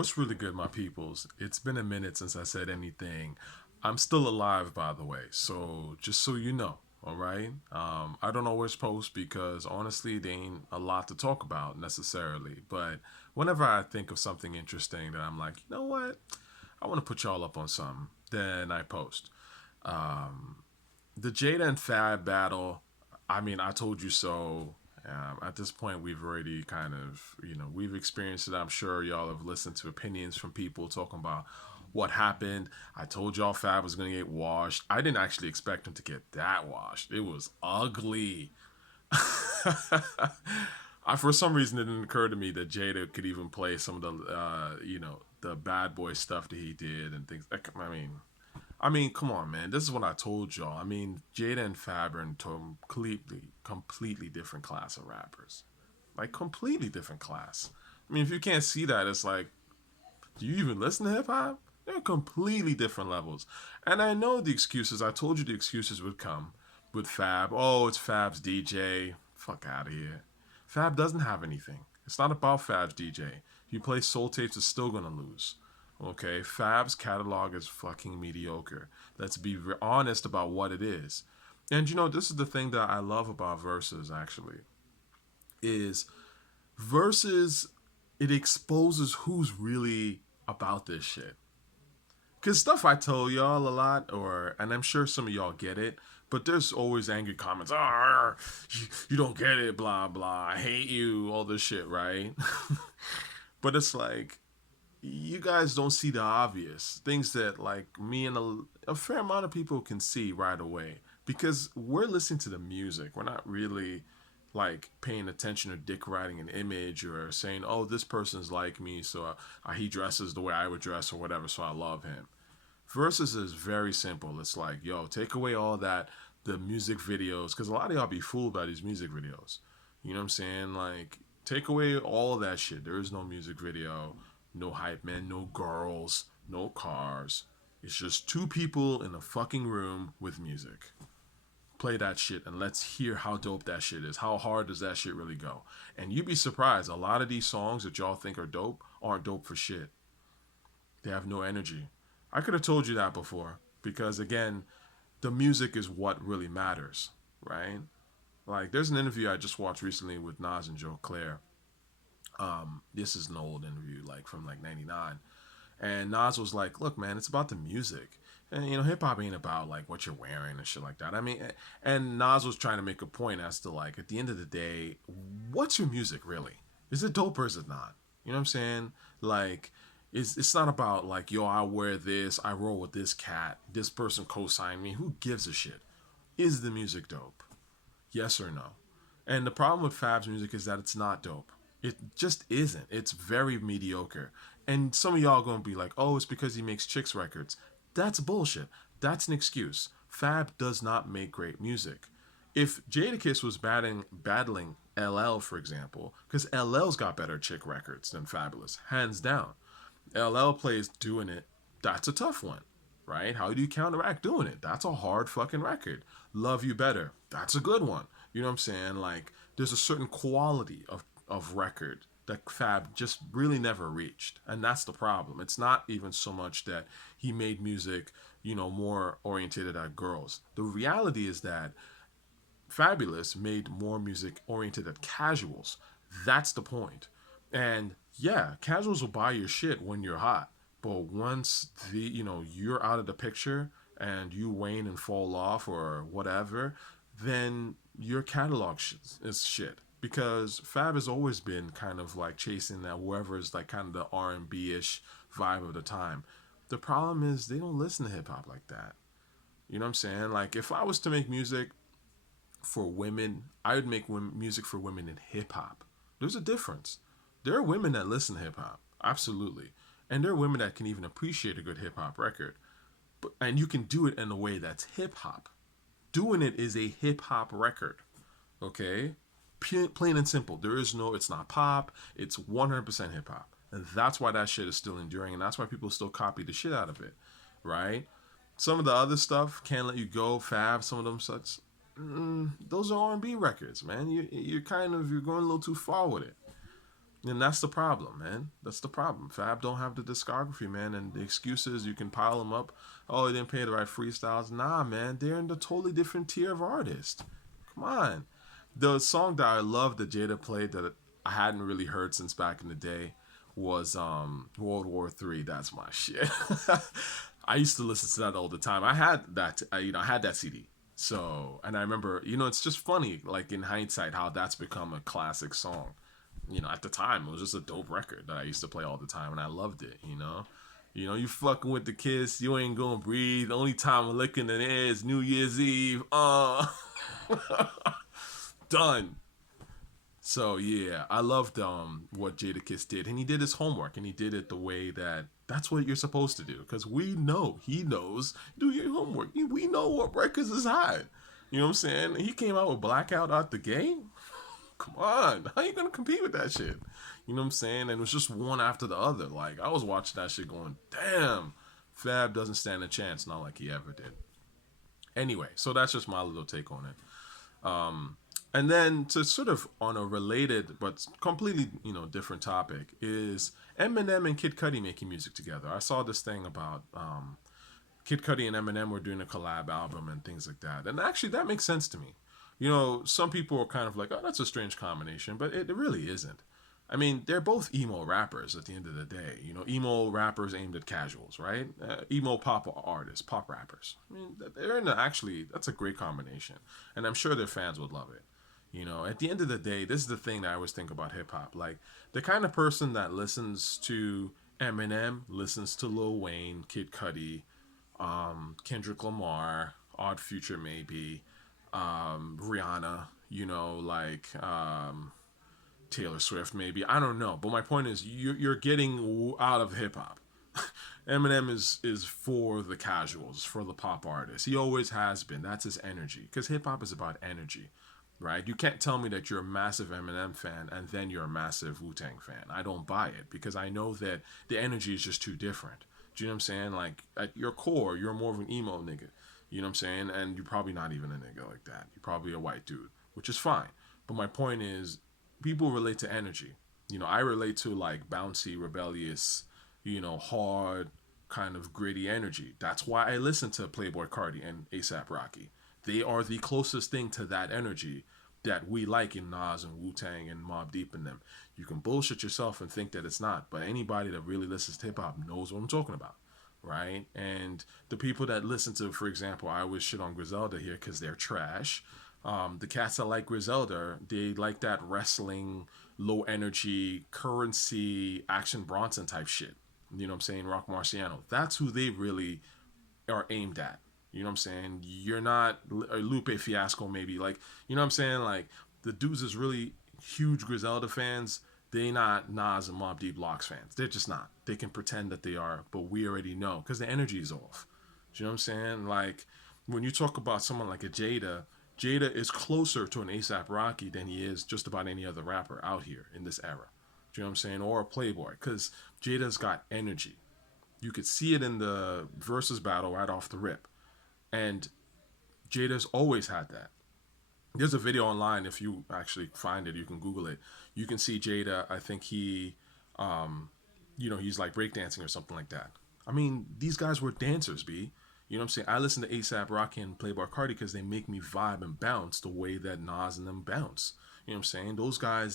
What's really good, my peoples? It's been a minute since I said anything. I'm still alive, by the way, so just so you know, all right? I don't always post because honestly, there ain't a lot to talk about necessarily. But whenever I think of something interesting that I'm like, you know what? I want to put y'all up on something, then I post. Um, the Jada and Fab battle, I mean, I told you so. At this point, we've already kind of, we've experienced it. I'm sure y'all have listened to opinions from people talking about what happened. I told y'all Fab was going to get washed. I didn't actually expect him to get that washed. It was ugly. For some reason, it didn't occur to me that Jada could even play some of the, the bad boy stuff that he did and things. I mean, come on, man. This is what I told y'all. I mean, Jada and Fab are in completely different class of rappers. Like, completely different class. I mean, if you can't see that, it's like, do you even listen to hip hop? They're completely different levels. And I know the excuses. I told you the excuses would come with Fab. Oh, it's Fab's DJ. Fuck out of here. Fab doesn't have anything. It's not about Fab's DJ. If you play Soul Tapes, it's still gonna lose. Okay, Fab's catalog is fucking mediocre. Let's be honest about what it is. And this is the thing that I love about Versus actually is Versus it exposes who's really about this shit. Cause stuff I tell y'all a lot, and I'm sure some of y'all get it, but there's always angry comments. Oh, you don't get it, blah blah. I hate you, all this shit, right? But it's like you guys don't see the obvious things that like me and a fair amount of people can see right away because we're listening to the music. We're not really like paying attention or dick riding an image or saying, "Oh, this person's like me, so he dresses the way I would dress or whatever, so I love him." Versus is very simple. It's like, yo, take away all that the music videos because a lot of y'all be fooled by these music videos. You know what I'm saying? Like, take away all that shit. There is no music video, no hype man, no girls, no cars. It's just two people in a fucking room with music. Play that shit and let's hear how dope that shit is. How hard does that shit really go? And you'd be surprised. A lot of these songs that y'all think are dope aren't dope for shit. They have no energy. I could have told you that before because again, the music is what really matters, right? Like there's an interview I just watched recently with Nas and Joe Claire. This is an old interview, like from like '99, and Nas was like, "Look, man, it's about the music, and hip hop ain't about like what you're wearing and shit like that." I mean, and Nas was trying to make a point as to like, at the end of the day, what's your music really? Is it dope or is it not? You know what I'm saying? Like, it's not about like, yo, I wear this, I roll with this cat, this person co-signed me. Who gives a shit? Is the music dope? Yes or no? And the problem with Fab's music is that it's not dope. It just isn't. It's very mediocre. And some of y'all gonna be like, oh, it's because he makes chicks records. That's bullshit. That's an excuse. Fab does not make great music. If Jadakiss was battling LL, for example, because LL's got better chick records than Fabulous, hands down. LL plays Doing It. That's a tough one, right? How do you counteract Doing It? That's a hard fucking record. Love You Better. That's a good one. You know what I'm saying? Like, there's a certain quality of record that Fab just really never reached. And that's the problem. It's not even so much that he made music, more orientated at girls. The reality is that Fabulous made more music oriented at casuals. That's the point. And yeah, casuals will buy your shit when you're hot. But once you're out of the picture and you wane and fall off or whatever, then your catalog is shit. Because Fab has always been kind of like chasing that whoever is like kind of the R&B ish vibe of the time. The problem is they don't listen to hip hop like that. You know what I'm saying? Like if I was to make music for women, I would make music for women in hip hop. There's a difference. There are women that listen to hip hop, absolutely, and there are women that can even appreciate a good hip hop record. And you can do it in a way that's hip hop. Doing It is a hip hop record, okay? Plain and simple. There is no. It's not pop. It's 100% hip hop, and that's why that shit is still enduring, and that's why people still copy the shit out of it, right? Some of the other stuff, Can't Let You Go, Fab, some of them such, those are R&B records, man. You're going a little too far with it. And that's the problem, man. That's the problem. Fab don't have the discography, man, and the excuses you can pile them up. Oh, they didn't pay the right freestyles. Nah, man, they're in a totally different tier of artist. Come on. The song that I love that Jada played that I hadn't really heard since back in the day was World War Three. That's my shit. I used to listen to that all the time. I had that, I had that CD. So, and I remember, it's just funny, like in hindsight, how that's become a classic song. At the time, it was just a dope record that I used to play all the time, and I loved it. You fucking with the kiss, you ain't gonna breathe. The only time I'm looking in the air is New Year's Eve. Done. So yeah, I loved what Jadakiss did, and he did his homework, and he did it the way that's what you're supposed to do, because we know he knows. Do your homework. We know what records is hot. You know what I'm saying? He came out with Blackout out the game. Come on, how you gonna compete with that shit? You know what I'm saying? And it was just one after the other. Like, I was watching that shit going, damn, Fab doesn't stand a chance, not like he ever did. Anyway, so that's just my little take on it. And then to sort of on a related but completely different topic is Eminem and Kid Cudi making music together. I saw this thing about Kid Cudi and Eminem were doing a collab album and things like that, and actually that makes sense to me. Some people are kind of like, oh, that's a strange combination, but it really isn't. I mean, they're both emo rappers at the end of the day. Emo rappers aimed at casuals, right? Emo pop artists, pop rappers. I mean, they're in actually, that's a great combination. And I'm sure their fans would love it. At the end of the day, this is the thing that I always think about hip hop. Like, the kind of person that listens to Eminem, listens to Lil Wayne, Kid Cudi, Kendrick Lamar, Odd Future maybe, Rihanna, like Taylor Swift maybe. I don't know, but my point is you're getting out of hip hop. Eminem is for the casuals, for the pop artists. He always has been. That's his energy, because hip hop is about energy, right? You can't tell me that you're a massive Eminem fan and then you're a massive Wu-Tang fan. I don't buy it, because I know that the energy is just too different. Do you know what I'm saying? Like, at your core, you're more of an emo nigga. You know what I'm saying? And you're probably not even a nigga like that. You're probably a white dude, which is fine. But my point is, people relate to energy. I relate to like bouncy, rebellious, hard, kind of gritty energy. That's why I listen to Playboy Cardi and ASAP Rocky. They are the closest thing to that energy that we like in Nas and Wu Tang and Mobb Deep in them. You can bullshit yourself and think that it's not, but anybody that really listens to hip hop knows what I'm talking about, right? And the people that listen to, for example, I always shit on Griselda here because they're trash. The cats that like Griselda, they like that wrestling, low energy, currency, Action Bronson type shit. You know what I'm saying? Rock Marciano. That's who they really are aimed at. You know what I'm saying? You're not Lupe Fiasco, maybe. Like, you know what I'm saying? Like, the dudes is really huge Griselda fans. They not Nas and Mobb Deep Locks fans. They're just not. They can pretend that they are, but we already know because the energy is off. Do you know what I'm saying? Like, when you talk about someone like a Jada is closer to an ASAP Rocky than he is just about any other rapper out here in this era. Do you know what I'm saying? Or a Playboy, because Jada's got energy. You could see it in the versus battle right off the rip. And Jada's always had that. There's a video online, if you actually find it, you can Google it. You can see Jada, I think he's like breakdancing or something like that. I mean, these guys were dancers, B. You know what I'm saying? I listen to ASAP Rocky and Playboy Cardi because they make me vibe and bounce the way that Nas and them bounce. You know what I'm saying? Those guys,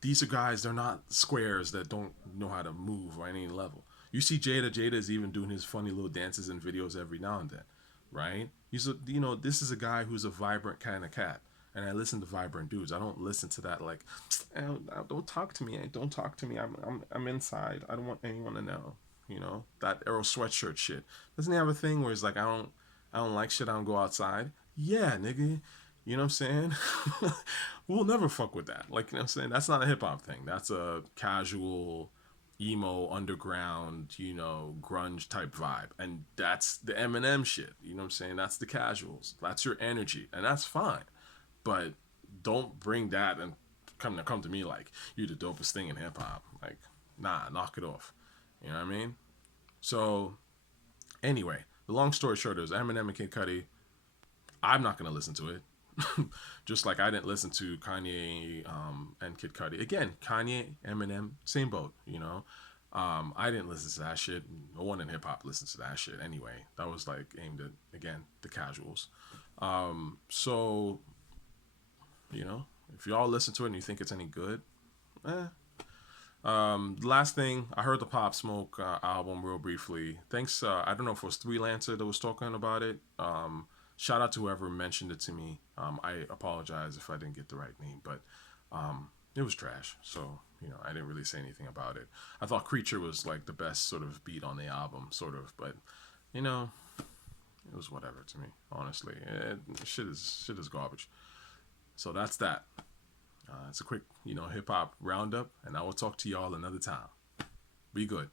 these are guys, they're not squares that don't know how to move or any level. You see Jada is even doing his funny little dances and videos every now and then, right? This is a guy who's a vibrant kind of cat. And I listen to vibrant dudes. I don't listen to that like, don't talk to me. Don't talk to me. I'm inside. I don't want anyone to know. That Arrow sweatshirt shit. Doesn't he have a thing where he's like, I don't like shit, I don't go outside? Yeah, nigga. You know what I'm saying? We'll never fuck with that. Like, you know what I'm saying? That's not a hip hop thing. That's a casual, emo, underground, grunge type vibe. And that's the Eminem shit. You know what I'm saying? That's the casuals. That's your energy. And that's fine. But don't bring that and come to me like you're the dopest thing in hip hop. Like, nah, knock it off. You know what I mean? So, anyway, the long story short is Eminem and Kid Cudi. I'm not gonna listen to it. Just like I didn't listen to Kanye and Kid Cudi. Again, Kanye, Eminem, same boat, you know. I didn't listen to that shit. No one in hip hop listens to that shit anyway. That was like aimed at, again, the casuals. So, you know, if y'all listen to it and you think it's any good, eh. Last thing, I heard the Pop Smoke album real briefly. Thanks. I don't know if it was Freelancer that was talking about it. Shout out to whoever mentioned it to me. I apologize if I didn't get the right name, but it was trash. So, you know, I didn't really say anything about it. I thought Creature was like the best sort of beat on the album, sort of, but you know, it was whatever to me. Honestly, shit is garbage. So that's that. It's a quick, you know, hip hop roundup, and I will talk to y'all another time. Be good.